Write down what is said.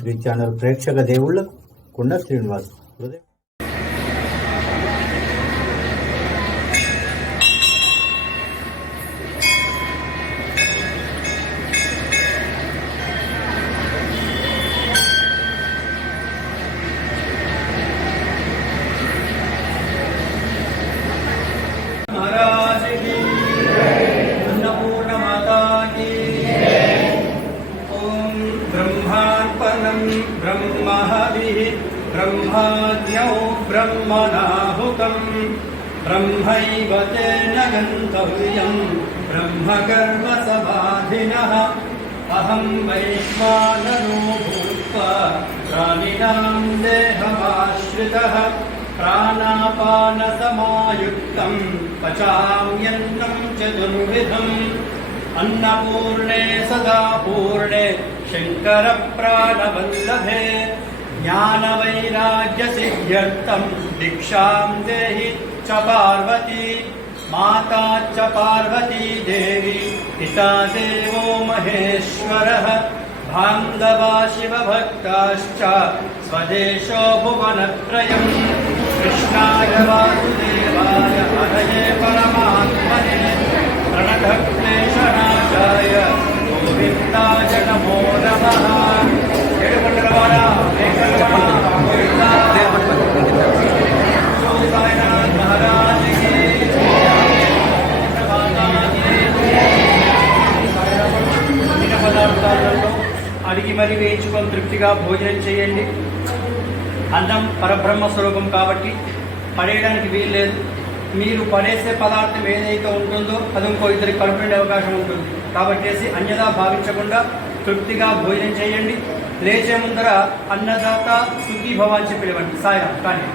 Three channel ప్రేక్షక దేవుళ్ళకు కుండ శ్రీనివాస్. ब्रह्महविः ब्रह्माज्ञौ ब्रह्मणाहुतम् ब्रह्मैव तेन गन्तव्यम् ब्रह्मकर्मसमाधिनः अहं वैश्वानरो भूत्वा प्राणिनां देहमाश्रितः प्राणापानसमायुक्तं पचाम्यन्नं चतुर्विधम् अन्नपूर्णे सदा पूर्णे शङ्करप्राणवल्लभे ज्ञानवैराग्यसिद्ध्यर्थं दीक्षां देहि च पार्वती, माता च पार्वती देवी, पिता देवो महेश्वरः। बान्धवा शिवभक्ताश्च स्वदेशो भुवनत्रयम् कृष्णाय वासुदेवाय పదార్థాలలో అడిగి మరి వేయించుకొని తృప్తిగా భోజనం చేయండి. అన్నం పరబ్రహ్మ స్వరూపం కాబట్టి పడేయడానికి వీల్లేదు. మీరు పడేసే పదార్థం ఏదైతే ఉంటుందో అది ఇంకో ఇద్దరికి పడిపోయే అవకాశం ఉంటుంది. కాబట్టి అన్యదా భావించకుండా తృప్తిగా భోజనం చేయండి. లేచే ముందర అన్నదాత సుఖీ భవాన్ చెప్పి పిలవండి. సాయం కానీ